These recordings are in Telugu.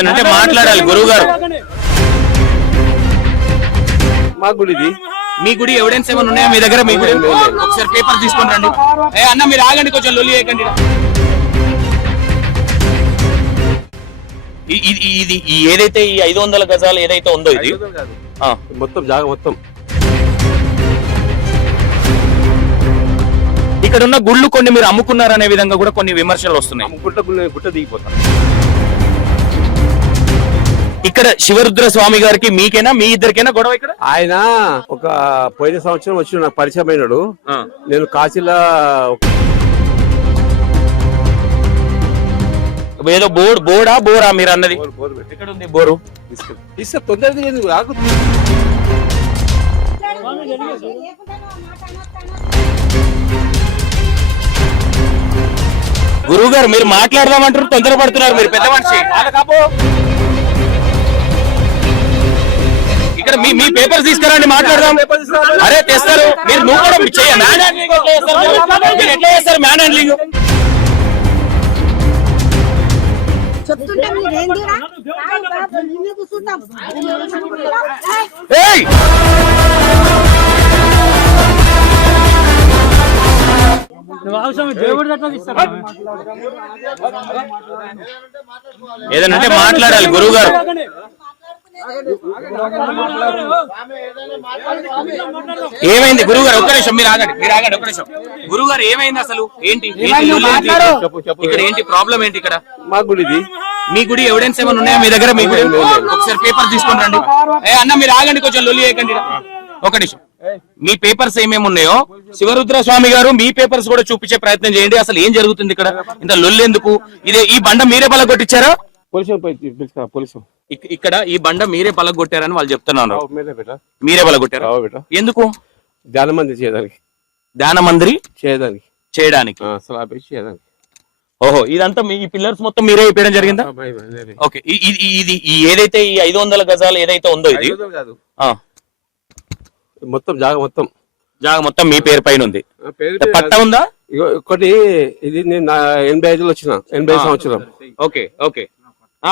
ఏదంటే మాట్లాడాలి గురువు గారు. మా గుడిది. మీ గుడి ఎవిడెన్స్ ఏమైనా ఉన్నాయా మీ దగ్గర? మీ గుడి ఒకసారి పేపర్ తీసుకొని రండి. అన్న మీరు ఆగండి, కొంచెం లొల్లి చేయకండి. ఇది ఏదైతే ఈ 500 గజాలు ఏదైతే ఉందో ఇది మొత్తం జాగా మొత్తం ఇక్కడ ఉన్న గుళ్ళు కొన్ని మీరు అమ్ముకున్నారనే విధంగా కూడా కొన్ని విమర్శలు వస్తున్నాయి. గుట్ట దిగిపోతా. ఇక్కడ శివరుద్ర స్వామి గారికి మీకేనా మీ ఇద్దరికైనా గొడవ? ఇక్కడ ఆయన ఒక పోయిన సంవత్సరం వచ్చి నాకు పరిచయం అయినాడు. నేను కాశీలో ఏదో బోరా మీరు అన్నది ఎక్కడ ఉంది? బోరు తీసుకు తొందరగా ఆగు. గురువు గారు మీరు మాట్లాడదామంటారు, తొందరపడుతున్నారు. మీరు పెద్ద మనిషి. ఇక్కడ మీ పేపర్స్ తీసుకురండి, మాట్లాడదాం. అరే తెస్తారు మీరు. నువ్వు కూడా మ్యాన్ హ్యాండ్లింగ్ ఎట్లా చేస్తారు? మ్యాన్ హ్యాండ్లింగ్ ఏదనంటే మాట్లాడాలి గురువు గారు. ఏమైంది గురువు గారు? ఒక్క నిమిషం మీరు ఆగండి, ఒక్క నిమిషం. గురువు గారు ఏమైంది అసలు? ఏంటి ఇక్కడ ఏంటి ప్రాబ్లం? ఏంటి ఇక్కడ? మా గుడిది. మీ గుడి ఎవిడెన్స్ ఏమైనా ఉన్నాయా మీ దగ్గర? మీ గుడి ఒకసారి పేపర్ తీసుకొని రండి. అన్న మీరు ఆగండి, కొంచెం లొల్లి చేయకండి. ఒక నిమిషం. మీ పేపర్స్ ఏమేమి ఉన్నాయో శివరుద్ర స్వామి గారు మీ పేపర్స్ కూడా చూపించే ప్రయత్నం చేయండి. అసలు ఏం జరుగుతుంది ఇక్కడ? ఇంత లొల్లి ఎందుకు? ఈ బండ మీరే పలగొట్టించారా? ఇక్కడ ఈ బండ మీరే పలగొట్టారని వాళ్ళు చెప్తున్నారు. మీరే పలగొట్టారా? ఎందుకు? ధ్యాన మందిరి చేయడానికి. ధ్యాన మందిరి చేయడానికి. ఓహో, ఇదంతా ఈ పిల్లర్స్ మొత్తం మీరే వేయడం జరిగిందా? ఓకే. ఇది ఏదైతే ఈ 500 గజాలు ఏదైతే ఉందో ఇది మొత్తం జాగా మొత్తం మీ పేరు పైన ఉంది. పట్ట ఉందా? ఒకటి ఇది నేను 85లో వచ్చిన 85 సంవత్సరం. Okay okay.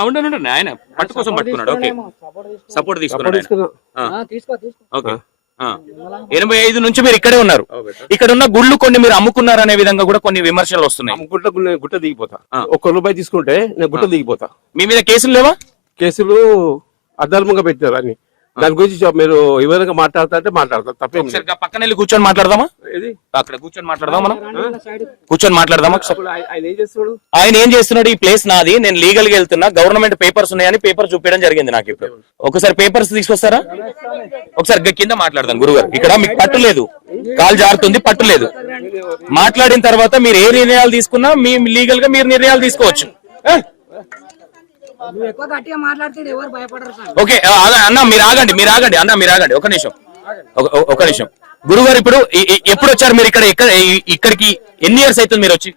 ఉండండి, ఆయన పట్టు కోసం పట్టుకున్నాడు. ఓకే, సపోర్ట్ తీసుకున్నాడు. ఓకే. 85 నుంచి మీరు ఇక్కడే ఉన్నారు. ఇక్కడ ఉన్న గుళ్ళు కొన్ని మీరు అమ్ముకున్నారనే విధంగా కూడా కొన్ని విమర్శలు వస్తున్నాయి. గుట్ట దిగిపోతా. ₹1 తీసుకుంటే నేను గుట్ట దిగిపోతా. మీ మీద కేసులు లేవా? కేసులు అధర్మంగా పెట్టారు అని. దాని గురించి మీరు వివరంగా మాట్లాడతా తప్పే. పక్కన వెళ్ళి కూర్చొని మాట్లాడదామా? అక్కడ కూర్చొని మాట్లాడదాం. మనం కూర్చొని మాట్లాడదామా? ఆయన ఏం చేస్తున్నాడు? ఈ ప్లేస్ నాది, నేను లీగల్ గా వెళ్తున్నా, గవర్నమెంట్ పేపర్స్ ఉన్నాయని పేపర్ చూపించడం జరిగింది నాకు. ఇప్పుడు ఒకసారి పేపర్స్ తీసుకొస్తారా? ఒకసారి కింద మాట్లాడదాం గురుగారు. ఇక్కడ మీకు పట్టు లేదు, కాలు జారుతుంది, పట్టు లేదు. మాట్లాడిన తర్వాత మీరు ఏ నిర్ణయాలు తీసుకున్నా మీ లీగల్ గా మీరు నిర్ణయాలు తీసుకోవచ్చు. ఓకే అన్న మీరు ఆగండి, అన్న మీరు ఆగండి. ఒక నిమిషం గురుగారు. ఇప్పుడు ఎప్పుడు వచ్చారు మీరు ఇక్కడికి? ఎన్ని ఇయర్స్ అవుతుంది మీరు వచ్చి?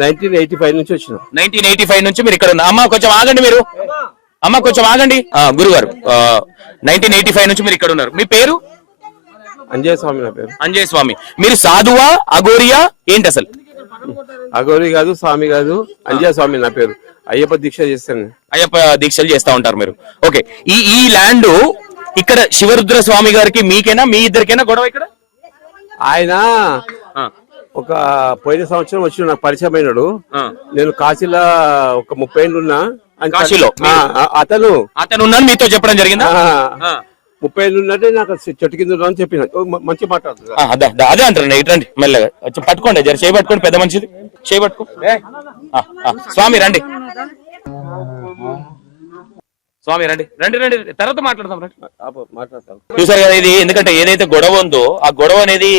1985 నుంచి వచ్చిన. 1985 నుంచి మీరు ఇక్కడ ఉన్నారు. అమ్మ కొంచెం ఆగండి, మీరు అమ్మ కొంచెం ఆగండి. గురుగారు 1985 నుంచి మీరు ఇక్కడ ఉన్నారు. మీ పేరు? అంజయ్య స్వామి. నా పేరు అంజయ్య స్వామి. మీరు సాధువా అఘోరియా ఏంటి అసలు? అఘోరి కాదు, స్వామి కాదు, అంజయ్య స్వామి నా పేరు. అయ్యప్ప దీక్ష చేస్తాను. అయ్యప్ప దీక్షలు చేస్తా ఉంటారు మీరు. ఓకే. ఈ ల్యాండ్ ఇక్కడ శివరుద్ర స్వామి గారికి మీకేనా మీ ఇద్దరికైనా గొడవ? ఇక్కడ ఆయన ఒక పోయిన సంవత్సరం వచ్చి నాకు పరిచయం అయినాడు. నేను కాశీలో ఒక 30 ఏళ్ళు ఉన్నా. కాశీలో అతను ఉన్నాను మీతో చెప్పడం జరిగిందా? 30 ఏళ్ళు ఉన్నట్టే నాకు చెట్టు కింద అని చెప్పిన. మంచి మాట్లాడుతుంది. అదే అంటారండి. ఇట్రండి మెల్లగా పట్టుకోండి, జర చేయి పట్టుకోండి. పెద్ద మంచిది, చేయి పట్టుకో. స్వామి రండి, స్వామి రండి. తర్వాత మాట్లాడదాం. చూసారు కదా ఇది. ఎందుకంటే ఏదైతే గొడవ ఉందో ఆ గొడవ అనేది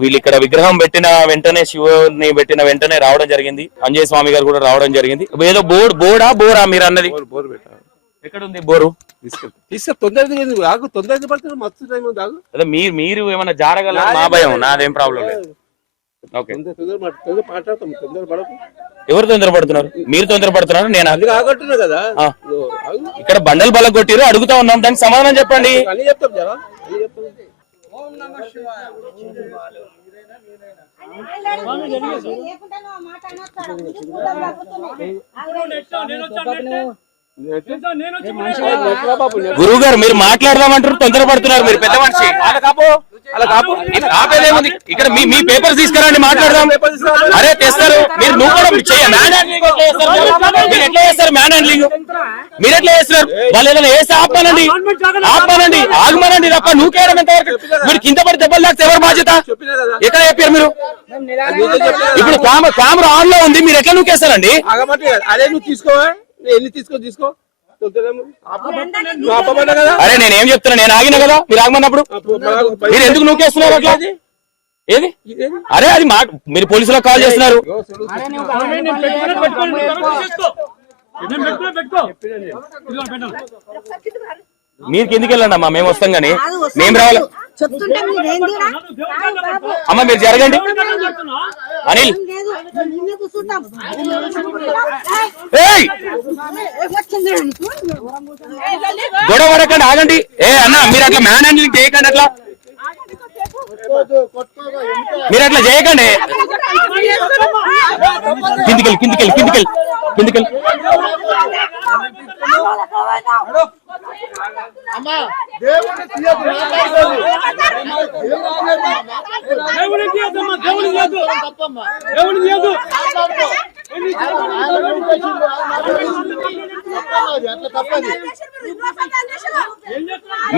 వీళ్ళు ఇక్కడ విగ్రహం పెట్టిన వెంటనే, శివుని పెట్టిన వెంటనే రావడం జరిగింది. అంజయ్య స్వామి గారు కూడా రావడం జరిగింది. ఏదో బోరా మీరు అన్నది ఎక్కడ ఉంది? బోరు తొందరగా ఆగు. తొందరగా పడుతుంది. మస్తు టైం ఉంది, ఆగు. అదే మీరు ఏమైనా జారగల మా భయం, నాదేం ప్రాబ్లం లేదు. ఎవరు తొందరపడుతున్నారు? మీరు తొందరపడుతున్నారు. నేను అది ఆగట్టున్నా కదా. ఇక్కడ బండలు బల కొట్టిరు, అడుగుతా ఉన్నాం, దానికి సమాధానం చెప్పండి. గురువు గారు మీరు మాట్లాడదామంటారు, తొందరపడుతున్నారు. మీరు పెద్ద మనిషి. ఆపేదేముంది ఇక్కడ? మీ పేపర్స్ తీసుకురండి, మాట్లాడదాం. అరే తెస్తారు మీరు. నువ్వు కూడా మ్యాన్ హ్యాండ్లింగ్ మీరు ఎట్లా చేస్తారు? మ్యాన్ హ్యాండ్లింగ్ మీరు ఎట్లా చేస్తున్నారు? వాళ్ళు ఏదైనా వేస్తే ఆపమనండి, ఆగమనండి తప్ప నూకేయడం ఎంతవరకు? మీరు కింద పడి దెబ్బలు తాకితే ఎవరు బాధ్యత? ఎక్కడ చెప్పారు మీరు? ఇప్పుడు కెమెరా ఆన్ లో ఉంది, మీరు ఎట్లా నూకేస్తారండి? అదే నువ్వు తీసుకోవా, ఎన్ని తీసుకో అరే నేనేం చెప్తున్నా, నేను ఆగినా కదా మీరు ఆగమన్నప్పుడు. మీరు ఎందుకు నూకేస్తున్నారు అట్లా? ఏది? అరే అది మీరు పోలీసులకు కాల్ చేస్తున్నారు. మీరు కిందికి వెళ్ళండి అమ్మా, మేము వస్తాం గానీ మేము రావాలి. అమ్మ మీరు జరగండి. అనిల్ గొడవ పడకండి, ఆగండి. అన్న మీరు అట్లా మ్యాన్ హ్యాండ్లింగ్ చేయకండి, అట్లా మీరు అట్లా చేయకండి. కిందికెళ్ళి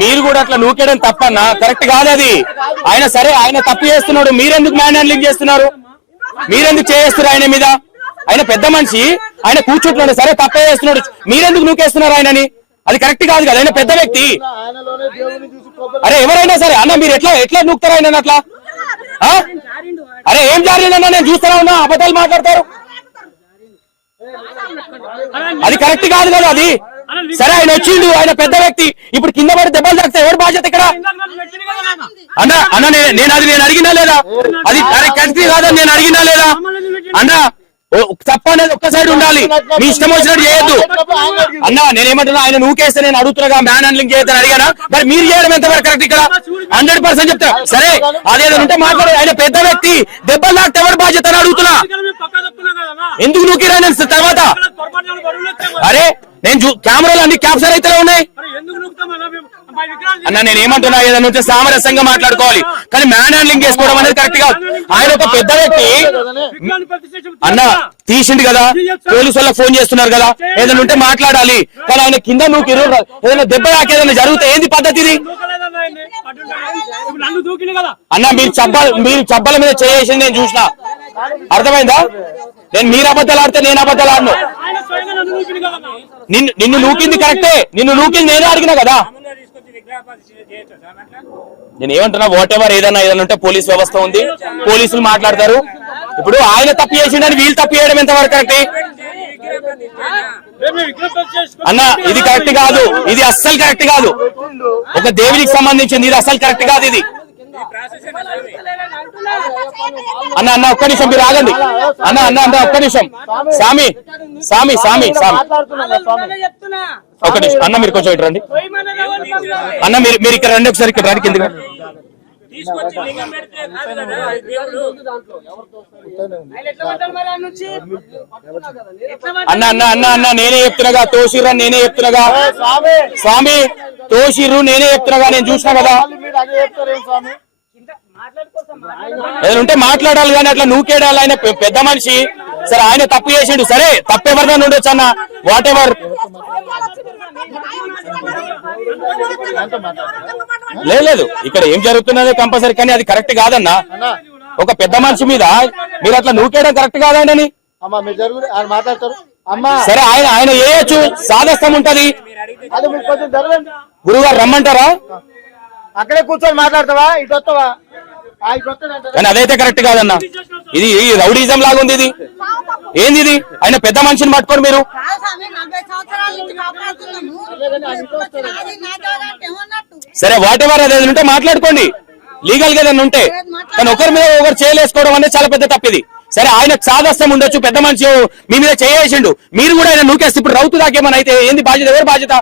మీరు కూడా అట్లా నూకేయడం తప్పన్నా, కరెక్ట్ కాదు అది. ఆయన సరే ఆయన తప్పు చేస్తున్నాడు, మీరెందుకు మ్యాన్ హ్యాండ్లింగ్ చేస్తున్నారు? మీరెందుకు చేస్తున్నారు ఆయన మీద? ఆయన పెద్ద మనిషి, ఆయన కూర్చుంటున్నాడు, సరే తప్పే చేస్తున్నాడు, మీరెందుకు నూకేస్తున్నారు ఆయనని? అది కరెక్ట్ కాదు కదా, ఆయన పెద్ద వ్యక్తి. అరే ఎవరైనా సరే అన్న మీరు ఎట్లా నూకుతారు ఆయన అట్లా? అరే ఏం జారిందన్నా, నేను చూస్తారా ఉన్నా, అబద్ధాలు మాట్లాడతారు. అది కరెక్ట్ కాదు కదా అది. సరే ఆయన వచ్చిండు, ఆయన పెద్ద వ్యక్తి, ఇప్పుడు కింద పడి దెబ్బలు తాకితే ఎవరు బాధ్యత ఇక్కడ? అన్న నేను అడిగినా లేదా? అది కరెక్ట్ కాదని నేను అడిగినా లేదా? అన్న తప్ప అనేది ఒక్క సైడ్ ఉండాలి, మీ ఇష్టం వచ్చినట్టు చేయొద్దు. అన్న నేనేమంటున్నా, ఆయన నూకేస్తే నేను అడుగుతున్నా మ్యాన్ హ్యాండ్లింగ్ చేయొద్దని అడిగానా? మరి మీరు చేయడం ఎంతవరకు కరెక్ట్ ఇక్కడ? 100% చెప్తా. సరే అదేదో ఉంటే మాట్లాడే, ఆయన పెద్ద వ్యక్తి, దెబ్బలు తాకితే ఎవరు బాధ్యత అని అడుగుతున్నా. ఎందుకు నూకిరా తర్వాత? అరే నేను కెమెరాలు అన్ని క్యాప్చర్ అయితే ఉన్నాయి అన్న. నేను ఏమంటున్నా, ఏదైనా ఉంటే సామరస్యంగా మాట్లాడుకోవాలి, కానీ మ్యాన్ హ్యాండ్లింగ్ చేసుకోవడం అనేది కరెక్ట్ కాదు. ఆయన ఒక పెద్ద వ్యక్తి అన్న, తీసిండు కదా, పోలీసు వాళ్ళకి ఫోన్ చేస్తున్నారు కదా, ఏదైనా ఉంటే మాట్లాడాలి. కానీ ఆయన కింద నువ్వు ఏదైనా దెబ్బ తాకి ఏదైనా జరిగితే ఏంది పద్ధతి ఇది? అన్న మీరు చబ్బల మీద చేసింది నేను చూసిన, అర్థమైందా? మీరు అబద్ధాలు ఆడితే నేను అబద్ధాలు ఆడను. నిన్ను నూకింది కరెక్టే, నిన్ను నూకింది నేనే అడిగినా కదా. నేను ఏమంటున్నా, వాట్ ఎవర్ ఏదైనా ఉంటే పోలీస్ వ్యవస్థ ఉంది, పోలీసులు మాట్లాడతారు. ఇప్పుడు ఆయన తప్పు చేసిండని వీళ్ళు తప్పు చేయడం ఎంతవరకు కరెక్ట్? అన్న ఇది కరెక్ట్ కాదు, ఇది అస్సలు కరెక్ట్ కాదు. ఒక దేవునికి సంబంధించింది, ఇది అస్సలు కరెక్ట్ కాదు ఇది. అన్న ఒక్క నిమిషం మీరు ఆగండి. అన్న ఒక్క నిమిషం. సామి ఒక నిమిషం అన్న, మీరు కొంచెం ఇటు రండి అన్న. మీరు ఇక్కడ రండి, ఒకసారి ఇక్కడ రండి కిందికి. అన్న నేనే చెప్తున్నాగా, తోసిర్రు నేనే చెప్తున్నాగా. స్వామి తోసిర్రు నేనే చెప్తున్నాగా, నేను చూసినా కదా. ఏదైనా ఉంటే మాట్లాడాలి, కానీ అట్లా నూకేడాలి. ఆయన పెద్ద మనిషి, సరే ఆయన తప్పు చేసిండు, సరే తప్పు ఎవరిదైనా ఉండొచ్చు అన్న, వాట్ ఎవర్. లేదు ఇక్కడ ఏం జరుగుతున్నది కంపల్సరీ, కానీ అది కరెక్ట్ కాదన్నా. ఒక పెద్ద మనిషి మీద మీరు అట్లా నూకేయడం కరెక్ట్ కాదండి. సరే ఆయన చేయొచ్చు, సాదస్తం ఉంటది. గురుగారు రమ్మంటారా? అక్కడే కూర్చొని మాట్లాడతావా, ఇటు వస్తావా? కానీ అదైతే కరెక్ట్ కాదన్నా. ఇది రౌడీజం లాగా ఉంది. ఇది ఏంది? ఇది ఆయన పెద్ద మనిషిని పట్టుకోండి మీరు. సరే వాట్ ఎవర్ అదేది ఉంటే మాట్లాడుకోండి, లీగల్ గా ఏదైనా ఉంటే. కానీ ఒకరి మీద ఒకరు చేయలేసుకోవడం అనేది చాలా పెద్ద తప్పిది. సరే ఆయనకు సాదస్యం ఉండొచ్చు, పెద్ద మనిషి మీ మీద చేసిండు, మీరు కూడా ఆయన నూకేస్తే ఇప్పుడు రౌతు దాకేమని అయితే ఏంది బాధ్యత? ఎవరు బాధ్యత?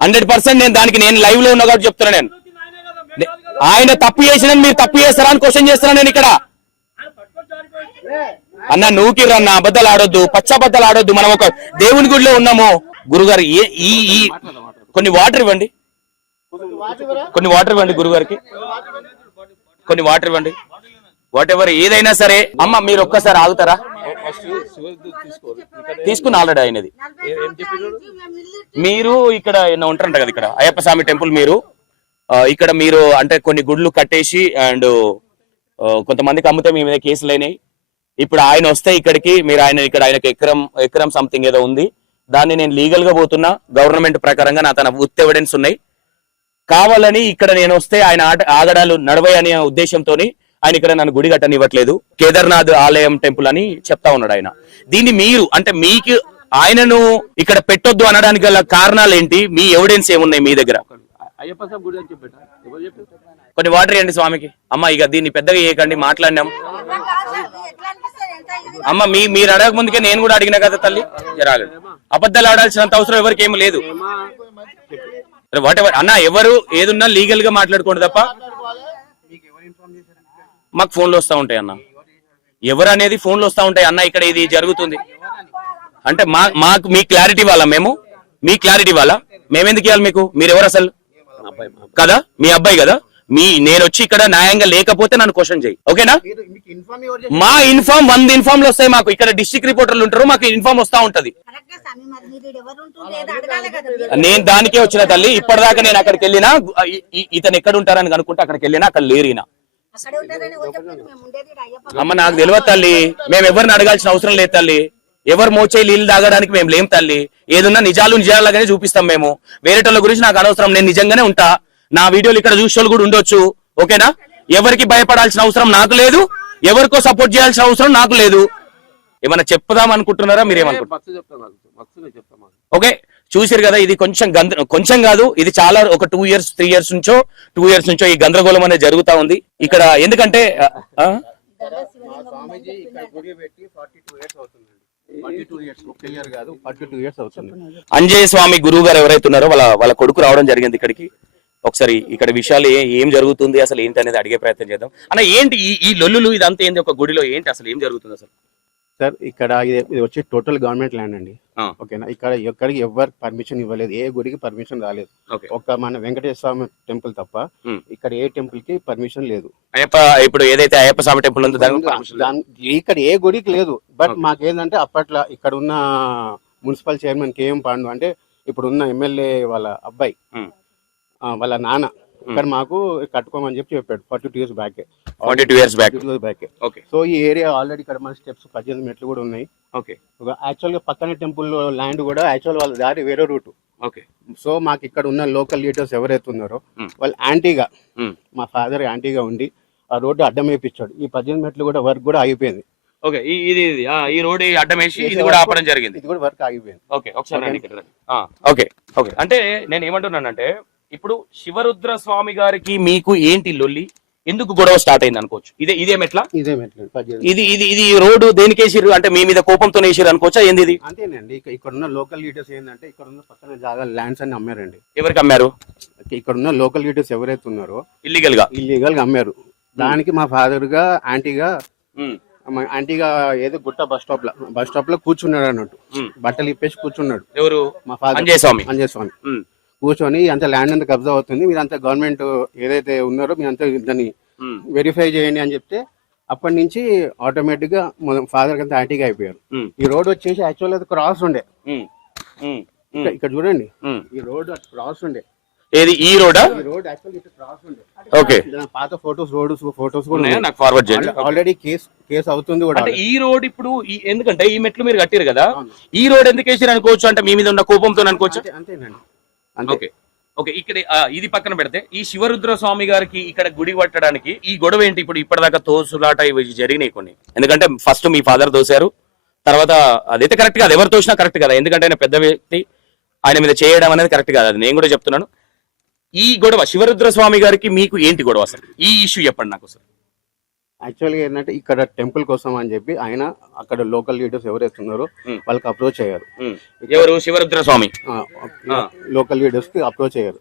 100% నేను దానికి నేను లైవ్ లో ఉన్నా కాబట్టి చెప్తున్నా. నేను ఆయన తప్పు చేసిన మీరు తప్పు చేస్తారా అని క్వశ్చన్ చేస్తున్నా నేను ఇక్కడ. అన్న నూకిరన్న అబద్ధాలు ఆడొద్దు, పచ్చబద్దాలు ఆడొద్దు. మనం ఒక దేవుని గుడిలో ఉన్నాము. గురుగారు ఈ కొన్ని వాటర్ ఇవ్వండి, కొన్ని వాటర్ ఇవ్వండి గురుగారికి, కొన్ని వాటర్ ఇవ్వండి. వాట్ ఎవర్ ఏదైనా సరే. అమ్మ మీరు ఒక్కసారి ఆగుతారా? తీసుకుని ఆల్రెడీ అయినది. మీరు ఇక్కడ ఉంటారంట కదా, ఇక్కడ అయ్యప్ప స్వామి టెంపుల్. మీరు ఇక్కడ మీరు అంటే కొన్ని గుడ్లు కట్టేసి అండ్ కొంతమందికి అమ్మితే మీ మీద కేసులు అయినాయి. ఇప్పుడు ఆయన వస్తే ఇక్కడికి మీరు ఆయనకి ఎకరం సంథింగ్ ఏదో ఉంది, దాన్ని నేను లీగల్ గా పోతున్నా. గవర్నమెంట్ ప్రకారంగా నా తన విత్ ఎవిడెన్స్ ఉన్నాయి. కావాలని ఇక్కడ నేను వస్తే ఆయన ఆగడాలు నడవై అనే ఉద్దేశంతో ఆయన ఇక్కడ నన్ను గుడి కట్టనివ్వట్లేదు. కేదార్నాథ్ ఆలయం టెంపుల్ అని చెప్తా ఉన్నాడు ఆయన. దీన్ని మీరు అంటే మీకు ఆయనను ఇక్కడ పెట్టొద్దు అనడానికి గల కారణాలు ఏంటి? మీ ఎవిడెన్స్ ఏమున్నాయి మీ దగ్గర? కొన్ని వాటర్ ఇవ్వండి స్వామికి. అమ్మ ఇక దీన్ని పెద్దగా చేయకండి, మాట్లాడినాం. అమ్మ మీరు అడగక ముందుకే నేను కూడా అడిగినా కదా తల్లి. రాగండి, అబద్ధాలు ఆడాల్సినంత అవసరం ఎవరికి ఏమి లేదు. వాట్ ఎవర్ అన్న, ఎవరు ఏదున్నా లీగల్ గా మాట్లాడుకోండి తప్ప. మాకు ఫోన్లు వస్తూ ఉంటాయి అన్న, ఎవరు అనేది ఫోన్లు వస్తూ ఉంటాయి అన్న. ఇక్కడ ఇది జరుగుతుంది అంటే మాకు మీ క్లారిటీ వాళ్ళ, మేము మీ క్లారిటీ వాళ్ళ, మేమెందుకు ఇవ్వాలి మీకు? మీరెవరు అసలు కదా? మీ అబ్బాయి కదా. నేను వచ్చి ఇక్కడ న్యాయంగా లేకపోతే నన్ను క్వశ్చన్ చేయి, ఓకేనా? మా ఇన్ఫార్మ్ 100 ఇన్ఫార్మ్లు వస్తాయి మాకు. ఇక్కడ డిస్ట్రిక్ట్ రిపోర్టర్లు ఉంటారు, మాకు ఇన్ఫార్మ్ వస్తా ఉంటది. నేను దానికే వచ్చిన తల్లి. ఇప్పటిదాకా నేను అక్కడికి వెళ్ళినా ఇతను ఎక్కడ ఉంటారని కనుక్కుంటే అక్కడికి వెళ్ళినా అక్కడ లేరినా. అమ్మ నాకు తెలియదు తల్లి, మేము ఎవరిని అడగాల్సిన అవసరం లేదు తల్లి. ఎవరు మోచే నీళ్ళు తాగడానికి మేము లేం తల్లి. ఏదున్నా నిజాలుగానే చూపిస్తాం మేము. వేరేటోళ్ళ గురించి నాకు అనవసరం, నేను నిజంగానే ఉంటా. నా వీడియోలు ఇక్కడ చూసేవాళ్ళు కూడా ఉండొచ్చు, ఓకేనా? ఎవరికి భయపడాల్సిన అవసరం నాకు లేదు, ఎవరికో సపోర్ట్ చేయాల్సిన అవసరం నాకు లేదు. ఏమన్నా చెప్దాం అనుకుంటున్నారా మీరేమనుకుంటున్నారు? ఓకే, చూసారు కదా, ఇది కొంచెం కాదు, ఇది చాలా ఒక 2 years 3 years నుంచో ఈ గందరగోళం అనేది జరుగుతా ఉంది ఇక్కడ. ఎందుకంటే అంజయ్య స్వామి గురువు గారు ఎవరైతే ఉన్నారో వాళ్ళ కొడుకు రావడం జరిగింది ఇక్కడికి. ఒకసారి ఇక్కడ విషయాలు ఏం జరుగుతుంది అసలు ఏంటి అనేది అడిగే ప్రయత్నం చేద్దాం. అన్న ఏంటి ఈ లొల్లులు ఇదంతా ఏంటి? ఒక గుడిలో ఏంటి అసలు ఏం జరుగుతుంది అసలు? సార్ ఇక్కడ ఇది వచ్చి టోటల్ గవర్నమెంట్ ల్యాండ్ అండి, ఓకేనా? ఇక్కడ ఎక్కడికి ఎవరికి పర్మిషన్ ఇవ్వలేదు, ఏ గుడికి పర్మిషన్ రాలేదు. ఒక మన వెంకటేశ్వర స్వామి టెంపుల్ తప్ప ఇక్కడ ఏ టెంపుల్ కి పర్మిషన్ లేదు. ఇప్పుడు ఏదైతే అయ్యప్ప స్వామి టెంపుల్ ఉందో ఇక్కడ ఏ గుడికి లేదు. బట్ మాకేందంటే అప్పట్లో ఇక్కడ ఉన్న మున్సిపల్ చైర్మన్ కేఎం పాండు అంటే ఇప్పుడున్న ఎమ్మెల్యే వాళ్ళ అబ్బాయి వాళ్ళ నాన్న ఇక్కడ మాకు కట్టుకోమని చెప్పాడు 42 years back. 42 years back. So ఈ ఏరియా ఆల్రెడీ ఇక్కడ మన స్టెప్స్ 18 మెట్లు కూడా ఉన్నాయి. యాక్చువల్ గా పక్కన టెంపుల్ ల్యాండ్ కూడా యాక్చువల్ వాళ్ళ దారి వేరే రూట్. సో మాకు ఇక్కడ ఉన్న లోకల్ లీడర్స్ ఎవరైతే ఉన్నారో వాళ్ళు యాంటీగా, మా ఫాదర్ యాంటీగా ఉండి ఆ రోడ్డు అడ్డం వేయించాడు. ఈ 18 మెట్లు కూడా వర్క్ కూడా ఆగిపోయింది. ఓకే, ఈ రోడ్ అడ్డం వేసి ఇది కూడా ఆపడం జరిగింది. ఇది కూడా వర్క్ ఆగిపోయింది. ఓకే, ఒకసారి ఓకే ఓకే. అంటే నేను ఏమంటున్నానంటే ఇప్పుడు శివరుద్ర స్వామి గారికి మీకు ఏంటి లొల్లి? ఎందుకు గొడవ స్టార్ట్ అయింది అనుకోవచ్చు? ఇదే మెట్ల ఇది రోడ్డు దేనికి వేసిర్రు? అంటే మీ మీద కోపంతో వేసిర్రు అనుకోవచ్చా? ఏంది ఇది? అంతేనండి. ఇక్కడ ఉన్న లోకల్ లీడర్స్ ఏంటంటే ఇక్కడ ఉన్న పక్కన జాగా ల్యాండ్స్ అన్ని అమ్మారండి. ఎవరికి అమ్మారు? ఇక్కడ ఉన్న లోకల్ లీడర్స్ ఎవరైతే ఉన్నారో ఇల్లీగల్ గా అమ్మారు. దానికి మా ఫాదర్ గా యాంటీగా ఏదో గుట్ట బస్ స్టాప్ లో కూర్చున్నాడు అన్నట్టు, బట్టలు ఇప్పేసి కూర్చున్నాడు. ఎవరు? మా ఫాదర్ అంజయ్య స్వామి కూర్చొని అంత ల్యాండ్ అంతా కబ్జా అవుతుంది, మీరంతా గవర్నమెంట్ ఏదైతే ఉన్నారో మీరంతా దాన్ని వెరిఫై చేయండి అని చెప్తే అప్పటి నుంచి ఆటోమేటిక్ గా ఫాదర్ అంతా యాంటీగా అయిపోయారు. ఈ రోడ్ వచ్చేసి యాక్చువల్ అది క్రాస్ ఉండే, ఇక్కడ చూడండి ఈ రోడ్ క్రాస్ ఉండే. ఏది ఈ రోడ్? క్రాస్ ఉండే. ఓకే, పాత ఫోటోస్ కూడా నాకు ఫార్వర్డ్ చేయండి. ఆల్రెడీ కేసు అవుతుంది కూడా. ఈ రోడ్ ఇప్పుడు ఎందుకంటే ఈ మెట్లు మీరు కట్టారు కదా, ఈ రోడ్ ఎందుకు వేసారు అనుకోవచ్చు? అంటే మీ మీద ఉన్న కోపంతో అనుకోవచ్చు. అంతేనండి. Okay okay. ఇక్కడ ఇది పక్కన పెడితే ఈ శివరుద్ర స్వామి గారికి ఇక్కడ గుడి కట్టడానికి ఈ గొడవ ఏంటి? ఇప్పుడు ఇప్పటిదాకా తోసులాట ఇవి జరిగినాయి కొన్ని. ఎందుకంటే ఫస్ట్ మీ ఫాదర్ తోసారు, తర్వాత అదైతే కరెక్ట్ కాదు, ఎవరు తోసినా కరెక్ట్ కదా. ఎందుకంటే ఆయన పెద్ద వ్యక్తి, ఆయన మీద చేయడం అనేది కరెక్ట్ కాదు. అది నేను కూడా చెప్తున్నాను. ఈ గొడవ శివరుద్ర స్వామి గారికి మీకు ఏంటి గొడవ అసలు? ఈ ఇష్యూ చెప్పండి నాకు అసలు. యాక్చువల్గా ఏంటంటే ఇక్కడ టెంపుల్ కోసం అని చెప్పి ఆయన అక్కడ లోకల్ లీడర్స్ ఎవరైతే ఉన్నారో వాళ్ళకి అప్రోచ్ అయ్యారు. ఎవరు? శివరుద్ర స్వామి లోకల్ లీడర్స్ కి అప్రోచ్ అయ్యారు.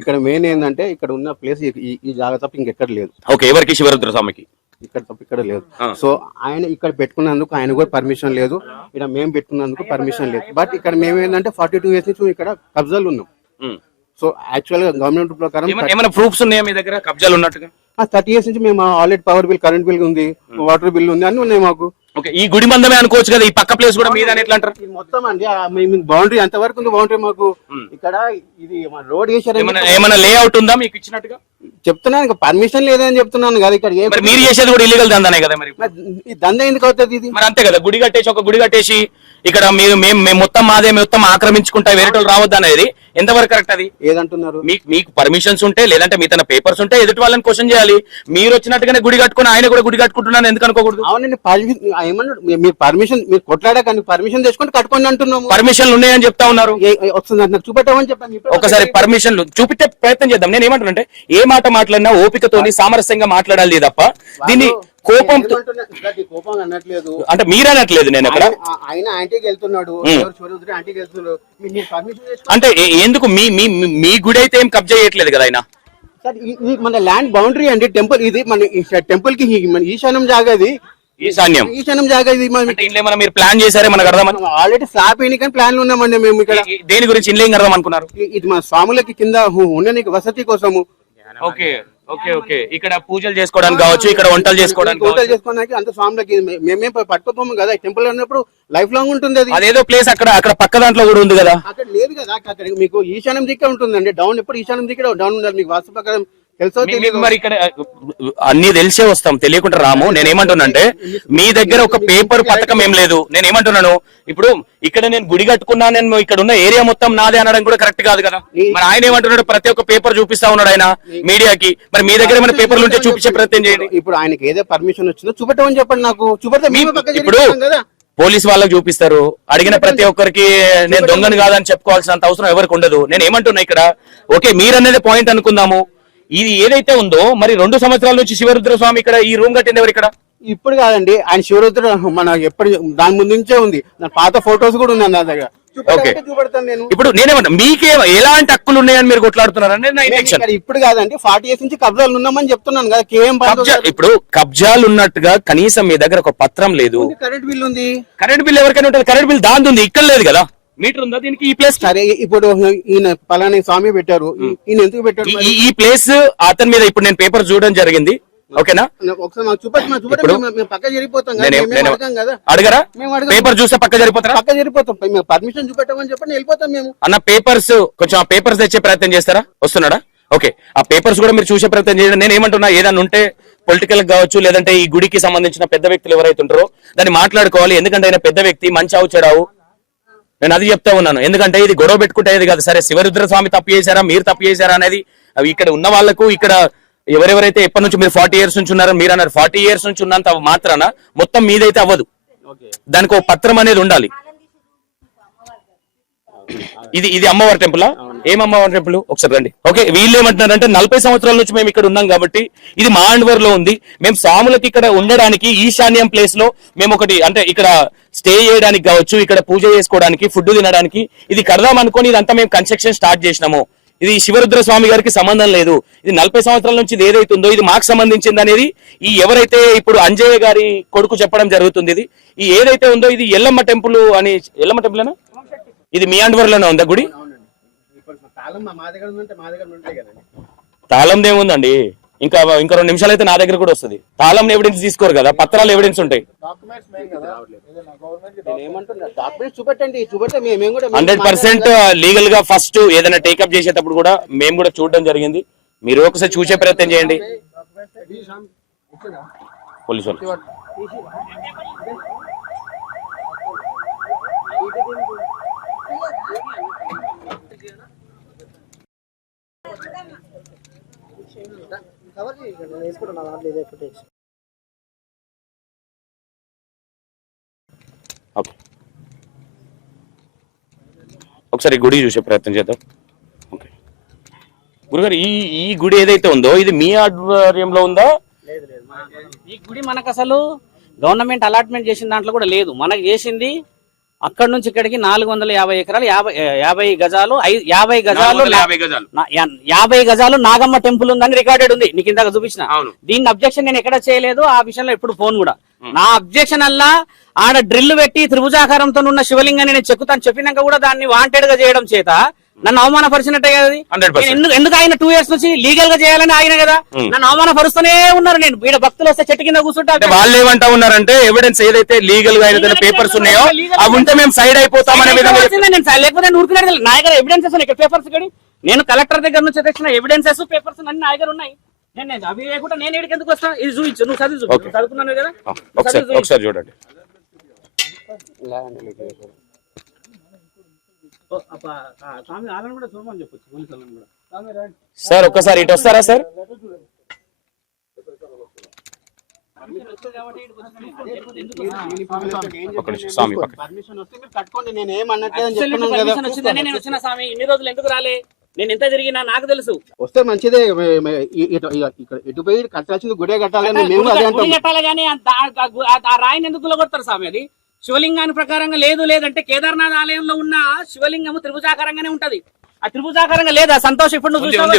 ఇక్కడ మెయిన్ ఏంటంటే ఇక్కడ ఉన్న ప్లేస్ ఈ జాగా తప్ప ఇంకెక్కడ లేదు. ఓకే, ఎవరికి? శివరుద్ర స్వామికి. ఇక్కడ తప్ప ఇక్కడ లేదు. సో ఆయన ఇక్కడ పెట్టుకున్నందుకు ఆయన కూడా పర్మిషన్ లేదు, ఇక్కడ మేము పెట్టుకున్నందుకు పర్మిషన్ లేదు. బట్ ఇక్కడ మేము ఏంటంటే 42 years నుంచి ఇక్కడ కబ్జాలు ఉన్నాం. సో యాక్చువల్ గా గవర్నమెంట్ ప్రకారం ఏమైనా ప్రూఫ్స్ ఉన్నాయా మీ దగ్గర కబ్జాలు ఉన్నట్టుగా? 30 years నుంచి మేము already power bill, current bill ఉంది, వాటర్ బిల్ ఉంది, అన్ని ఉన్నాయి మాకు. ఓకే, ఈ గుడి మందమే అనుకోవచ్చు కదా, ఈ పక్క ప్లేస్ కూడా మీద ఎట్లా అంటారు? ఇది మొత్తం అండి బౌండరీ ఎంతవరకు ఉంది బౌండరీ మాకు. ఇక్కడ ఇది రోడ్ వేసారు. ఏమైనా లేఅవుట్ ఉందా మీకు ఇచ్చినట్టుగా? చెప్తున్నాను ఇంకా పర్మిషన్ లేదని చెప్తున్నాను కదా. ఇక్కడ మరి మీరు చేసేది కూడా ఇల్లీగల్ దందానే కదా మరి? ఈ దందా ఎందుకు అవుతుంది ఇది? మరి అంతే కదా, గుడి కట్టేసి ఒక గుడి కట్టేసి ఇక్కడ మేము మొత్తం మాదే మొత్తం ఆక్రమించుకుంటా వేరే వాళ్ళు రావద్దు అనేది ఎంతవరకు కరెక్ట్? అది ఏదంటున్నారు? మీకు పర్మిషన్స్ ఉంటే లేదంటే మీ తన పేపర్స్ ఉంటే ఎదుటి వాళ్ళని క్వశ్చన్ చేయాలి. మీరు వచ్చినట్టుగానే గుడి కట్టుకుని ఆయన కూడా గుడి కట్టుకుంటున్నాను ఎందుకు అనుకోకూడదు? అవునండి, ఏమన్నా మీరు పర్మిషన్ మీరు కొట్లాడకండి, పర్మిషన్ తెచ్చుకొని కట్టుకోండి అంటున్నాము. పర్మిషన్లు ఉన్నాయని చెప్తా ఉన్నారు. వస్తుంది నాకు చూపెట్టామని చెప్పండి. ఒకసారి పర్మిషన్లు చూపించే ప్రయత్నం చేద్దాం. నేను ఏమంటానంటే ఏ మాట మాట్లాడినా ఓపికతోని సామరస్యంగా మాట్లాడాలి తప్ప దీన్ని కోపం కోపం అనట్లేదు. అంటే మీరనట్లేదు. నేను అక్కడ ఆయన ఆంటీకి వెళ్తున్నాడు, ఆంటీకి వెళ్తున్నాడు, అంటే ఎందుకు మీ గుడి అయితే ఏం కబ్జా చేయట్లేదు కదా ఆయన? మన ల్యాండ్ బౌండరీ అండి, టెంపుల్ ఇది. మన టెంపుల్ కి మన ఈశాన్యం జాగాది, ఈశాన్యం జాగా ఇది. ఇంట్లో మీరు ప్లాన్ చేశారే మనకు అర్థం? ఆల్రెడీ స్లాబ్ అయిన కానీ ప్లాన్లు ఉన్నామండి మేము ఇక్కడ. దేని గురించి ఇంట్లో ఏం అర్థం అనుకున్నారు? ఇది మా స్వాములకి కింద ఉండడానికి వసతి కోసము. ఓకే ఓకే ఓకే, ఇక్కడ పూజలు చేసుకోవడానికి కావచ్చు, ఇక్కడ వంటలు చేసుకోవడానికి అంత స్వాములకి మేమే పట్టుకోపోము కదా. టెంపుల్ అన్నప్పుడు లైఫ్ లాంగ్ ఉంటుంది. అది అదేదో ప్లేస్ అక్కడ పక్క దాంట్లో కూడా ఉంది కదా. అక్కడ లేదు కదా, అక్కడ మీకు ఈశాన్యం దిక్కే ఉంటుందండి. డౌన్ ఎప్పుడు ఈశాన్యం దిక్కే డౌన్ ఉండాలి. మీకు వాస్తు ప్రకారం మరి ఇక్కడ అన్ని తెలిసే వస్తాం, తెలియకుండా రాము. నేనేమంటున్నానంటే మీ దగ్గర ఒక పేపర్ పథకం ఏం లేదు. నేనేమంటున్నాను, ఇప్పుడు ఇక్కడ నేను గుడి కట్టుకున్నా, నేను ఇక్కడ ఉన్న ఏరియా మొత్తం నాదే అనడం కూడా కరెక్ట్ కాదు కదా. మరి ఆయన ఏమంటున్నాడు, ప్రతి ఒక్క పేపర్ చూపిస్తా ఉన్నాడు ఆయన మీడియాకి. మరి మీ దగ్గర ఏమైనా పేపర్లు ఉంటే చూపించే ప్రయత్నం చేయండి. ఇప్పుడు ఆయనకి ఏదో పర్మిషన్ వచ్చిందో చూపెట్టమని చెప్పండి నాకు. చూపెడితే ఇప్పుడు పోలీస్ వాళ్ళకి చూపిస్తారు, అడిగిన ప్రతి ఒక్కరికి నేను దొంగను కాదని చెప్పుకోవాల్సినంత అవసరం ఎవరికి ఉండదు. నేను ఏమంటున్నా ఇక్కడ, ఓకే మీరనేది పాయింట్ అనుకుందాము. ఇది ఏదైతే ఉందో మరి 2 సంవత్సరాల నుంచి శివరుద్ర స్వామి ఇక్కడ ఈ రూమ్ కట్టింది ఎవరు ఇక్కడ? ఇప్పుడు కాదండి, ఆయన శివరుద్ర మన ఎప్పుడు దాని ముందు నుంచే ఉంది. పాత ఫోటోస్ కూడా ఉన్నాయి నా దగ్గర. చూపెడతాను నేను. ఇప్పుడు నేనేమంటా, మీకే ఎలాంటి హక్కులు ఉన్నాయని మీరు కొట్లాడుతున్నారని నా ఇంటెన్షన్. ఇప్పుడు కాదండి, 40 years నుంచి కబ్జాలు ఉన్నామని చెప్తున్నాను కదా. ఇప్పుడు కబ్జాలు ఉన్నట్టుగా కనీసం మీ దగ్గర ఒక పత్రం లేదు. కరెంట్ బిల్ ఉంది. కరెంట్ బిల్ ఎవరికైనా ఉంటుంది, కరెంట్ బిల్ దాని ఉంది, ఇక్కడ లేదు కదా. మీటర్ ఉందా దీనికి? ఈ ప్లేస్ సరే, ఇప్పుడు ఈయన పలానా స్వామి పెట్టారు, ఈయన ఎందుకు పెట్టారు? ఈ ప్లేస్ అతని మీద ఇప్పుడు నేను పేపర్ చూడడం జరిగింది. ఓకేనా? పక్క జరిగిపోతాం అడగరా? పేపర్ చూస్తే పక్క జరిగిపోతారా? పక్క జరిగిపోతాం. పర్మిషన్ చూపెట్టమని చెప్పండి, వెళ్ళిపోతాం మేము. అన్న పేపర్స్ కొంచెం ఆ పేపర్స్ తెచ్చే ప్రయత్నం చేస్తారా? వస్తున్నాడా? ఓకే, ఆ పేపర్స్ కూడా మీరు చూసే ప్రయత్నం చేయండి. నేను ఏమంటున్నా, ఏదన్నా ఉంటే పొలిటికల్ కావచ్చు, లేదంటే ఈ గుడికి సంబంధించిన పెద్ద వ్యక్తులు ఎవరైతే ఉంటారో దాన్ని మాట్లాడుకోవాలి. ఎందుకంటే ఆయన పెద్ద వ్యక్తి, మంచి ఆవుచాడావు. నేను అది చెప్తా ఉన్నాను. ఎందుకంటే ఇది గొడవ పెట్టుకుంటే కాదు. సరే, శివరుద్ర స్వామి తప్పు చేశారా, మీరు తప్పు చేశారా అనేది అవి ఇక్కడ ఉన్న వాళ్ళకు, ఇక్కడ ఎవరెవరైతే ఎప్పటి నుంచి మీరు 40 years నుంచి ఉన్నారో మీరు అన్నారు, 40 years నుంచి ఉన్నంత మాత్రాన మొత్తం మీదైతే అవ్వదు. దానికి ఒక పత్రం అనేది ఉండాలి. ఇది అమ్మవారి టెంపులా? ఏం అమ్మవారి టెంపుల్? ఒకసారి రండి. ఓకే, వీళ్ళు ఏమంటున్నారంటే 40 సంవత్సరాల నుంచి మేము ఇక్కడ ఉన్నాం కాబట్టి ఇది మా అండవర్ లో ఉంది. మేము స్వాములకి ఇక్కడ ఉండడానికి ఈశాన్యం ప్లేస్ లో మేము ఒకటి, అంటే ఇక్కడ స్టే చేయడానికి కావచ్చు, ఇక్కడ పూజ చేసుకోవడానికి, ఫుడ్ తినడానికి ఇది కడదాం అనుకోని ఇదంతా మేము కన్స్ట్రక్షన్ స్టార్ట్ చేసినాము. ఇది శివరుద్ర స్వామి గారికి సంబంధం లేదు. ఇది 40 సంవత్సరాల నుంచి ఇది ఏదైతుందో ఇది మాకు సంబంధించింది అనేది ఈ ఎవరైతే ఇప్పుడు అంజయ్య గారి కొడుకు చెప్పడం జరుగుతుంది. ఇది ఈ ఏదైతే ఉందో ఇది ఎల్లమ్మ టెంపుల్ అని. ఎల్లమ్మ టెంపుల్ అనా? ఇది మీ అండవర్ లోనే ఉందా గుడి? తాళం ఏముందండి, ఇంకా 2 నిమిషాలు అయితే నా దగ్గర కూడా వస్తుంది. తాళం ఎవిడెన్స్ తీసుకోరు కదా, పత్రాలు ఎవిడెన్స్ ఉంటాయి. 100% లీగల్ గా ఫస్ట్ ఏదైనా టేకప్ చేసేటప్పుడు కూడా మేము కూడా చూడడం జరిగింది. మీరు ఒకసారి చూసే ప్రయత్నం చేయండి. పోలీసు వాళ్ళు ఒకసారి గుడి చూసే ప్రయత్నం చేద్దాం. ఓకే గురుగారు, ఈ గుడి ఏదైతే ఉందో ఇది మీ ఆధ్వర్యంలో ఉందా? ఈ గుడి మనకు అసలు గవర్నమెంట్ అలాట్మెంట్ చేసిన దాంట్లో కూడా లేదు. మనకు చేసింది అక్కడ నుంచి ఇక్కడికి 450 ఎకరాలు 50 గజాలు 50 గజాలు 450 గజాలు 50 గజాలు నాగమ్మ టెంపుల్ ఉందని రికార్డెడ్ ఉంది, నీకు ఇందాక చూపించిన. అవును. దీన్ని అబ్జెక్షన్ నేను ఎక్కడ చేయలేదు, ఆ విషయంలో ఎప్పుడు ఫోన్ కూడా. నా అబ్జెక్షన్ అల్లా ఆడ డ్రిల్ పెట్టి త్రిభుజాకారంతో ఉన్న శివలింగాన్ని నేను చెక్కుతాను చెప్పినాక కూడా దాన్ని వాంటెడ్ గా చేయడం చేత నన్ను అవమానపరిచినట్టే కదా అది. 100%. ఎందుకు ఆయన 2 years నుంచి లీగల్ గా చేయాలని ఆయన కదా నన్ను అవమానపరుస్తూనే ఉన్నారు. నేను ఈడ భక్తులు వస్తే చెట్టు కింద కూర్చుంటా. వాళ్ళు ఏమంటా ఉన్నారంటే ఎవిడెన్స్ ఏదైతే లీగల్ గా ఏదైతే పేపర్స్ ఉన్నాయో అవి ఉంటే మేము సైడ్ అయిపోతామనే విధంగా లేకపోతే ఊరుకునే నా దగ్గర ఎవిడెన్సెస్ ఉన్నాయి, పేపర్స్ ఇక్కడ నేను కలెక్టర్ దగ్గర నుంచి తెచ్చిన ఎవిడెన్సెస్ పేపర్స్ అన్ని నా దగ్గర ఉన్నాయి. నేను అవి లేకుండా నేను ఏడికి ఎందుకు వస్తా? ఇది చూపించు, నువ్వు చదువు చదువుకున్నాను కదా. ఒకసారి చూడండి. స్వామి వాళ్ళని కూడా చూడమని చెప్పొచ్చు, పోలీసు వాళ్ళని కూడా. సార్ ఒక్కసారి ఇటు వస్తారా సార్? ఒక నిమిషం స్వామి పక్కన. పర్మిషన్ వస్తే మీరు కట్టుకోండి, నేను ఏమన్నట్లేదని చెప్తున్నాను కదా. పర్మిషన్ వచ్చిందని నేను వచ్చిన స్వామి, ఇన్ని రోజులు ఎందుకు రాలే? నేను ఎంత తిరిగినా నాకు తెలుసు. వస్తే మంచిదే, ఇక్కడ ఎటు పోయి కట్టాల్సింది గుడే కట్టాలని మేము అదే అంటాం. గుడి కట్టాలి కానీ ఆ రాయిని ఎందుకు గులగొడతారు స్వామి? అది శివలింగాన్ని ప్రకారంగా లేదంటే కేదార్నాథ్ ఆలయంలో ఉన్న శివలింగము త్రిభుజాకారంగానే ఉంటది. ఆ త్రిభుజాకారంగా లేదా సంతోష్ ఇప్పుడు నువ్వు చూసావా?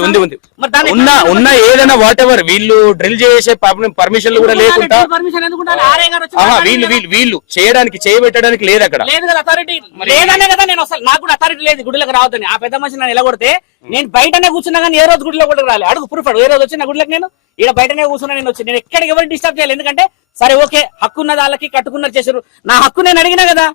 మరి దాన్ని ఉన్న ఏదైనా వాట్ ఎవర్ వీళ్ళు డ్రిల్ చేసే పర్మిషన్లు కూడా లేకుండా పర్మిషన్ ఎందుకు ఉండాలి? ఆర్ఐ గారు వచ్చి వీళ్ళు చేయడానికి చేయబెట్టడానికి లేదు అక్కడ. లేదు కదా అథారిటీ లేదనే కదా నేను అసలు నాకు కూడా అథారిటీ లేదు గుడిలోకి రావద్దని. ఆ పెద్ద మనిషి నన్ను ఎలగొడితే నేను బయటనే కూర్చున్నా కానీ ఏ రోజు గుడిలో కూడా రాలి. అడుగు ప్రూఫ్ ఏ రోజు వచ్చిన గుడిలోకి నేను ఈడ బయటనే కూర్చున్నా. నేను వచ్చి నేను ఎక్కడికి ఎవరు డిస్టర్బ్ చేయాలి? ఎందుకంటే సరే ఓకే హక్కున్న వాళ్ళకి కట్టుకున్నారు చేశారు, నా హక్కు నేను అడిగినా కదా.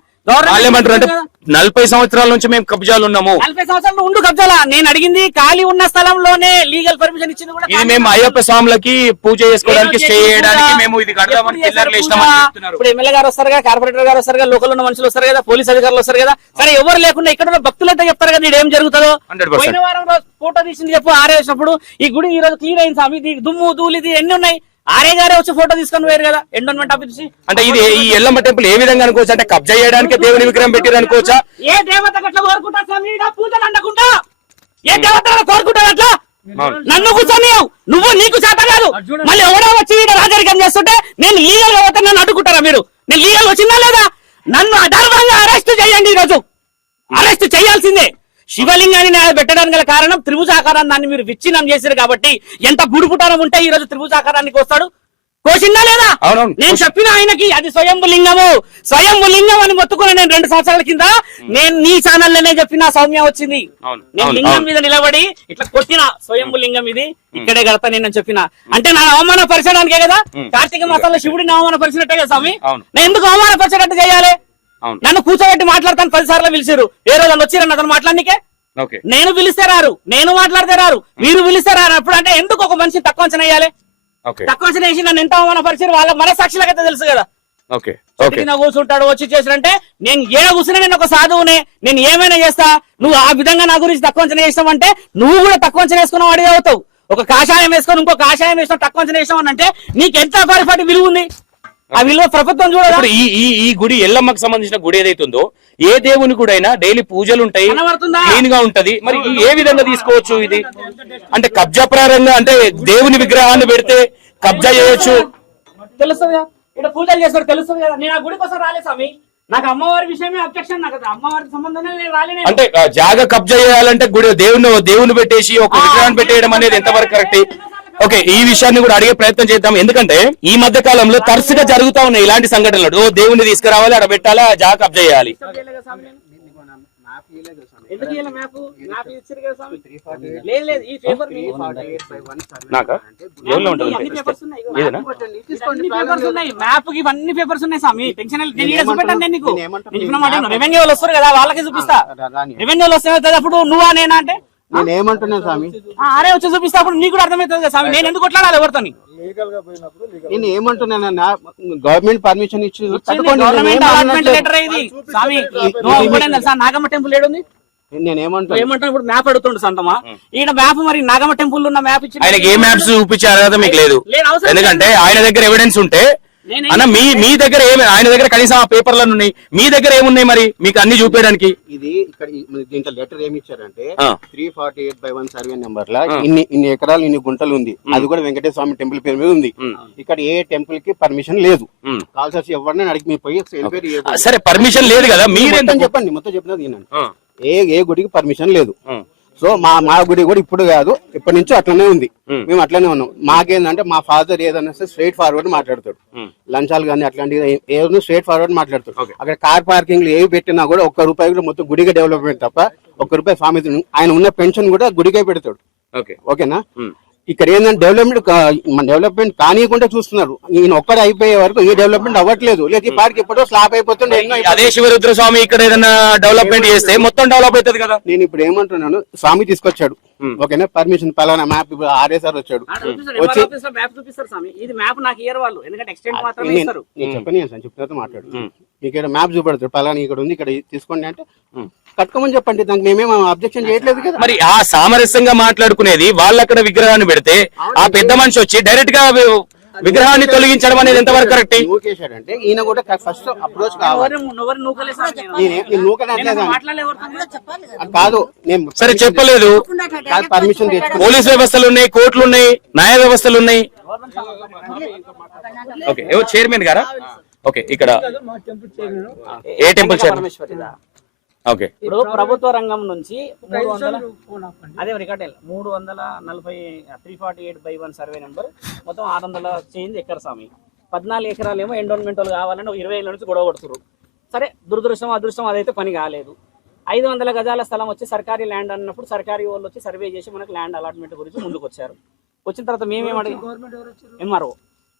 ఏమంటారు అంటే 40 సంవత్సరాల నుంచి మేము కబ్జాలు ఉన్నాము. 40 సంవత్సరాలు ఉండు కబ్జాలా? నేను అడిగింది ఖాళీ ఉన్న స్థలంలోనే లీగల్ పర్మిషన్ ఇచ్చింది కూడా. ఇది మేము అయ్యప్ప స్వాములకి పూజ చేసుకోవడానికి స్టే చేయడానికి మేము ఇది కడదామని పిల్లర్లు వేసినామని చెప్తున్నారు. ఇప్పుడు ఎమ్మెల్యే గారు వస్తారు కదా, కార్పొరేటర్ గారు వస్తారు కదా, లోకల్ ఉన్న మనుషులు వస్తారు కదా, పోలీస్ అధికారులు వస్తారు కదా. సరే ఎవరు లేకుండా ఇక్కడ ఉన్న భక్తులంతా చెప్తారు కదా ఇదేం జరుగుతుందో. 100%. పోయిన వారం రోజు ఫోటో తీసింది చెప్పు ఆరేసినప్పుడు ఈ గుడి ఈ రోజు క్లీన్ అయింది స్వామి, ఇది దుమ్ము ధూళిది ఎన్ని ఉన్నాయి. ఆర్ఏ గారే వచ్చి ఫోటో తీసుకొని పోయారు కదా ఎండోన్మెంట్ ఆఫీస్. అంటే ఇది ఈ ఎల్లమ్మ టెంపుల్ ఏ విధంగా అనుకోవచ్చు అంటే కబ్జా చేయడానికి దేవుని విగ్రహం పెట్టారు అనుకోవచ్చా? ఏ దేవత అట్లా కోరుకుంటా స్వామి? పూజలు అండకుండా ఏ దేవత కోరుకుంటారు అట్లా? నన్ను కూర్చొని నువ్వు నీకు చేత కాదు, మళ్ళీ ఎవడో వచ్చి రాజరికం చేస్తుంటే నేను లీగల్ గా పోతే నన్ను అడ్డుకుంటారా మీరు? నేను లీగల్ వచ్చిందా లేదా? నన్ను అధర్మంగా అరెస్ట్ చేయండి, ఈరోజు అరెస్ట్ చేయాల్సిందే. శివలింగాన్ని పెట్టడానికి గల కారణం త్రిభుజాకారాన్ని దాన్ని మీరు విచ్ఛిన్నం చేశారు కాబట్టి ఎంత గుడుపుటానం ఉంటే ఈ రోజు త్రిభుజాకారానికి వస్తాడు. కోసిందా లేదా? నేను చెప్పిన ఆయనకి అది స్వయంభు లింగం అని మొత్తుకున్నా నేను 2 సంవత్సరాల కింద. నేను నీ ఛానల్ లోనే చెప్పిన సౌమ్య వచ్చింది. నేను లింగం మీద నిలబడి ఇట్లా కొట్టిన స్వయంభు లింగం ఇది ఇక్కడే కడతా నేను చెప్పిన. అంటే నా అవమాన పరిచడానికే కదా, కార్తీక మాసాల్లో శివుడిని అవమాన పరిచినట్టే కదా స్వామి. నేను ఎందుకు అవమాన పరిచేటట్టు చేయాలి? నన్ను కూర్చోబెట్టి మాట్లాడతాను 10 సార్లు పిలిచారు, ఏ రోజు వచ్చిరన్న అతను మాట్లాడనికే. నేను పిలిస్తే రారు, నేను మాట్లాడితే రారు, మీరు పిలిస్తే రారు. అప్పుడు అంటే ఎందుకు ఒక మనిషి తక్కువ అంచనా వేయాలి? తక్కువ అంచనా వేసి నన్ను ఎంత అవమానపరిచారు వాళ్ళ మనసాక్షులకైతే తెలుసు కదా. కూర్చుంటాడు వచ్చి చేసినంటే నేను ఏ కూర్చున్నా నేను ఒక సాధువునే, నేను ఏమైనా చేస్తా. నువ్వు ఆ విధంగా నా గురించి తక్కువ అంచనా వేస్తావంటే నువ్వు కూడా తక్కువ అంచనా వేసుకున్నావు అడిగే అవుతావు. ఒక కాషాయం వేసుకొని ఇంకో కాషాయం వేసిన తక్కువ అంచనా వేసావు అంటే నీకు ఎంత పరిపాటి విలువ ఉంది? ఆ విలువ ప్రభుత్వం చూడాలి. ఈ గుడి ఎల్లమ్మకు సంబంధించిన గుడి ఏదైతే ఉందో ఏ దేవుని గుడి అయినా డైలీ పూజలు ఉంటాయి, క్లీన్ గా ఉంటది. మరి ఏ విధంగా తీసుకోవచ్చు ఇది? అంటే కబ్జా ప్రారంభంగా అంటే దేవుని విగ్రహాన్ని పెడితే కబ్జా చేయొచ్చు తెలుస్తుంది కదా, ఇక్కడ పూజలు చేస్తారు తెలుస్తుంది కదా. నేను ఆ గుడి కోసం రాలే స్వామి, నాకు అమ్మవారి విషయమే అబ్జెక్షన్, నాకు అమ్మవారికి సంబంధం నేను రాలే. అంటే జాగా కబ్జా చేయాలంటే గుడి దేవుని పెట్టేసి ఒక విగ్రహాన్ని పెట్టేయడం అనేది ఎంతవరకు కరెక్ట్? ఓకే, ఈ విషయాన్ని కూడా అడిగే ప్రయత్నం చేద్దాం. ఎందుకంటే ఈ మధ్య కాలంలో తరచుగా జరుగుతా ఉన్నాయి ఇలాంటి సంఘటనలు. దేవుని తీసుకురావాలి, అక్కడ పెట్టాలా, జాగా కబ్జా చేయాలి. మ్యాప్ ఇవన్నీ పేపర్స్ ఉన్నాయి స్వామి, టెన్షన్ రెవెన్యూ వాళ్ళు వస్తారు కదా వాళ్ళకి చూపిస్తా. రెవెన్యూ వాళ్ళు వస్తే అప్పుడు నువ్వా నేనా అంటే నేను ఏమంటున్నాను స్వామి, అరే వచ్చి చూపిస్తా అప్పుడు నీకు కూడా అర్థమవుతుంది కదా స్వామి. నేను ఎందుకు కొట్లాడాలి ఎవరితో? నేను ఏమంటున్నాను, గవర్నమెంట్ పర్మిషన్ ఇచ్చి నాగమ్మ టెంపుల్ ఏడుంది? నేను ఏమంటున్నా ఇప్పుడు మ్యాప్ అడుగుతుండు సంతమా ఈయన మ్యాప్, మరి నాగమ్మ టెంపుల్ ఉన్న మ్యాప్ ఇచ్చి ఆయనకి ఏ మ్యాప్స్ చూపించే అర్హత మీకు లేదు. ఎందుకంటే ఆయన దగ్గర ఎవిడెన్స్ ఉంటే అన్న మీ దగ్గర ఏమి, ఆయన దగ్గర కనీసం ఆ పేపర్లను ఉన్నాయి, మీ దగ్గర ఏమున్నాయి మరి మీకు అన్ని చూపించడానికి? ఇది ఇక్కడ దీంట్లో లెటర్ ఏమి ఇచ్చారంటే ఆ. 348/1 సర్వే నెంబర్ లా ఇన్ని ఎకరాలు ఇన్ని గుంటలు ఉంది, అది కూడా వెంకటేశ్వర స్వామి టెంపుల్ పేరు మీద ఉంది. ఇక్కడ ఏ టెంపుల్ కి పర్మిషన్ లేదు. కాల్సర్స్ ఎవరిని అడిగి మీరు పోయి ఎంక్వైరీ చేయొచ్చు. సరే పర్మిషన్ లేదు కదా, మీరు చెప్పండి మొత్తం చెప్పినది వినండి. ఏ గుడికి పర్మిషన్ లేదు. సో మా గుడి కూడా ఇప్పుడు కాదు, ఇప్పటి నుంచో అట్లనే ఉంది. మేము అట్లనే ఉన్నాం. మాకేందంటే మా ఫాదర్ ఏదన్నా స్ట్రైట్ ఫార్వర్డ్ మాట్లాడతాడు. లంచాలు కానీ అట్లాంటివి ఏదైనా స్ట్రైట్ ఫార్వర్డ్ మాట్లాడతాడు. అక్కడ కార్ పార్కింగ్ ఏవి పెట్టినా కూడా ₹1 కూడా మొత్తం గుడిగా డెవలప్మెంట్ తప్ప ₹1 స్వామి ఆయన ఉన్న పెన్షన్ కూడా గుడికే పెడతాడు. ఓకేనా? ఇక్కడ ఏంటంటే డెవలప్మెంట్ కానీయకుండా చూస్తున్నారు. ఈయన ఒక్కడే అయిపోయే వరకు ఈ డెవలప్మెంట్ అవ్వట్లేదు. లేదు ఈ పార్క్ ఎప్పుడో స్లాప్ అయిపోతుండే. అదే శివరుద్ర స్వామి ఇక్కడ ఏదైనా డెవలప్మెంట్ చేస్తే మొత్తం డెవలప్ అవుతుంది కదా. నేను ఇప్పుడు ఏమంటున్నాను, స్వామి తీసుకొచ్చాడు. ఓకేనా? పర్మిషన్ పలానా మ్యాప్ ఆర్ఎస్ఆర్ వచ్చాడు వచ్చి మ్యాప్ చూపిస్తారు స్వామి. ఇది మ్యాప్ నాకు ఇయర్ వాళ్ళు, ఎందుకంటే ఎక్స్టెండ్ మాత్రమే ఇస్తారు. నేను చెప్పని చెప్పినట్టు మాట్లాడు. మీకు ఇక్కడ మ్యాప్ చూపెడతాడు, పలానా ఇక్కడ ఉంది, ఇక్కడ తీసుకోండి అంటే కట్టుకోమని చెప్పండి. దానికి మేమేమో అబ్జెక్షన్ చేయట్లేదు కదా. మరి ఆ సామరస్యంగా మాట్లాడుకునేది వాళ్ళు అక్కడ విగ్రహాన్ని పెడితే ఆ పెద్ద మనిషి వచ్చి డైరెక్ట్ గా విగ్రహాన్ని తొలగించడం అనేది ఎంతవరకు కరెక్ట్? నూకేశాడంటే ఈయన కూడా ఫస్ట్ అప్రోచ్ కావాలి. కాదు నేను సరే చెప్పలేదు. పర్మిషన్ తెచ్చుకో. పోలీస్ వ్యవస్థలు ఉన్నాయి, కోర్టులు ఉన్నాయి, న్యాయ వ్యవస్థలు ఉన్నాయి. ఓకే, ఎవరు చైర్మన్ గారా? ఓకే, ఇక్కడ ఏ టెంపుల్ చైర్మన్? ఓకే, ఇప్పుడు ప్రభుత్వ రంగం నుంచి 300 రికార్డ్ 348/1 సర్వే నెంబర్ మొత్తం 600 చేంజ్ ఎకర స్వామి. 14 ఎకరాలు ఏమో ఎండోన్మెంట్ వాళ్ళు కావాలని 20 ఏళ్ళ నుంచి గొడవ కొడుతున్నారు. సరే, దురదృష్టం అదృష్టం అదైతే పని కాలేదు. 500 గజాల స్థలం వచ్చి సర్కారీ ల్యాండ్ అన్నప్పుడు సర్కారీ వాళ్ళు వచ్చి సర్వే చేసి మనకు ల్యాండ్ అలాట్మెంట్ గురించి ముందుకు వచ్చారు. వచ్చిన తర్వాత మేమేమడి ఎంఆర్ఓ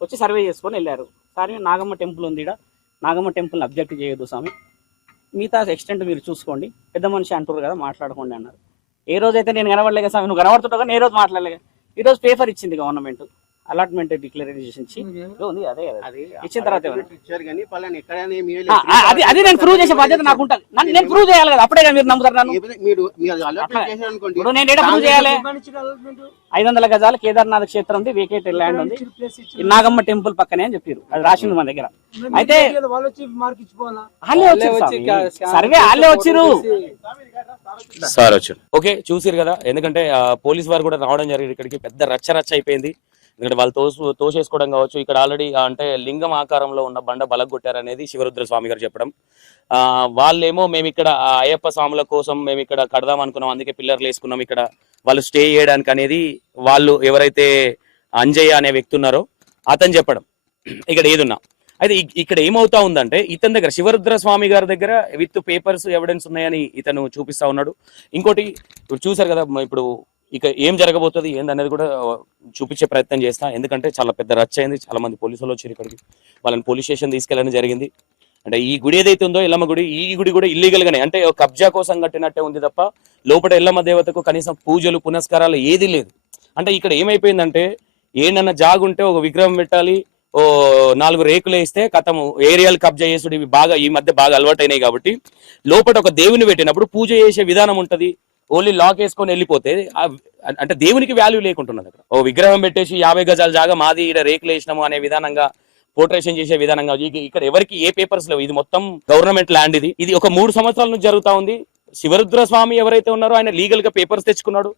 వచ్చి సర్వే చేసుకొని వెళ్ళారు. సార్ నాగమ్మ టెంపుల్ ఉంది, ఇక్కడ నాగమ్మ టెంపుల్ని అబ్జెక్ట్ చేయొద్దు స్వామి, మిగతా ఎక్స్టెంట్ మీరు చూసుకోండి, పెద్ద మనిషి అంటారు కదా మాట్లాడుకోండి అన్నారు. ఏ రోజైతే నేను కనబడలేక స్వామి, నువ్వు కనబడుతుంటావు కానీ ఏ రోజు మాట్లాడలేక. ఈ రోజు పేపర్ ఇచ్చింది గవర్నమెంట్, అలాట్మెంట్ డిక్లరేషన్ ఉంది. అదే ఇచ్చిన తర్వాత అది నేను ప్రూవ్ చేసే బాధ్యత నాకు ఉంటుంది. నేను ప్రూవ్ చేయాలి కదా, అప్పుడే మీరు నమ్ముతారు నన్ను. ఇప్పుడు నేను ఏడా ప్రూవ్ చేయాలి? 500 గజాల కేదార్నాథ్ క్షేత్రం ఉంది, వేకేటెడ్ ల్యాండ్ ఉంది, నాగమ్మ టెంపుల్ పక్కనే అని చెప్పారు. అది రాసింది మన దగ్గర. అయితే సర్వే వాళ్ళే వచ్చిరు, సార్ వచ్చారు. ఓకే, చూసిరు కదా. ఎందుకంటే పోలీస్ వారు కూడా రావడం జరిగింది ఇక్కడికి. పెద్ద రచ్చ అయిపోయింది. ఎందుకంటే వాళ్ళు తోసేసుకోవడం కావచ్చు. ఇక్కడ ఆల్రెడీ అంటే లింగం ఆకారంలో ఉన్న బండ బలగొట్టారనేది శివరుద్ర స్వామి గారు చెప్పడం. వాళ్ళేమో మేము ఇక్కడ అయ్యప్ప స్వాముల కోసం మేము ఇక్కడ కడదాం అనుకున్నాం, అందుకే పిల్లర్లు వేసుకున్నాం ఇక్కడ వాళ్ళు స్టే చేయడానికి అనేది వాళ్ళు ఎవరైతే అంజయ్య అనే వ్యక్తి ఉన్నారో అతను చెప్పడం ఇక్కడ ఏదున్నా. అయితే ఇక్కడ ఏమవుతా ఉందంటే ఇతని దగ్గర శివరుద్ర స్వామి గారి దగ్గర విత్ పేపర్స్ ఎవిడెన్స్ ఉన్నాయని ఇతను చూపిస్తా ఉన్నాడు. ఇంకోటి ఇప్పుడు చూసారు కదా, ఇప్పుడు ఇక ఏం జరగబోతుంది ఏందనేది కూడా చూపించే ప్రయత్నం చేస్తా. ఎందుకంటే చాలా పెద్ద రచ్చ అయింది, చాలా మంది పోలీసులు వచ్చారు ఇక్కడికి, వాళ్ళని పోలీస్ స్టేషన్ తీసుకెళ్ళడం జరిగింది. అంటే ఈ గుడి ఏదైతే ఉందో ఎల్లమ్మ గుడి, ఈ గుడి కూడా ఇల్లీగల్ గానే అంటే కబ్జా కోసం కట్టినట్టే ఉంది తప్ప లోపల ఎల్లమ్మ దేవతకు కనీసం పూజలు పునస్కారాలు ఏది లేదు. అంటే ఇక్కడ ఏమైపోయిందంటే ఏనన్నా జాగుంటే ఒక విగ్రహం పెట్టాలి, ఓ 4 రేకులు వేస్తే కథము ఏరియాలు కబ్జా చేసుడు, ఇవి బాగా ఈ మధ్య బాగా అలవాటైనాయి. కాబట్టి లోపల ఒక దేవుని పెట్టినప్పుడు పూజ చేసే విధానం ఉంటది. ఓన్లీ లాక్ వేసుకొని వెళ్ళిపోతే అంటే దేవునికి వాల్యూ లేకుంటున్నది. అక్కడ ఓ విగ్రహం పెట్టేసి 50 గజాల జాగా మాది ఇక్కడ రేకులు వేసినాము అనే విధానంగా పోర్ట్రేషన్ చేసే విధానంగా ఇక్కడ ఎవరికి ఏ పేపర్స్ లేవు. ఇది మొత్తం గవర్నమెంట్ ల్యాండ్. ఇది ఒక 3 సంవత్సరాల నుంచి జరుగుతా ఉంది. శివరుద్ర స్వామి ఎవరైతే ఉన్నారో ఆయన లీగల్ గా పేపర్స్ తెచ్చుకున్నాడు.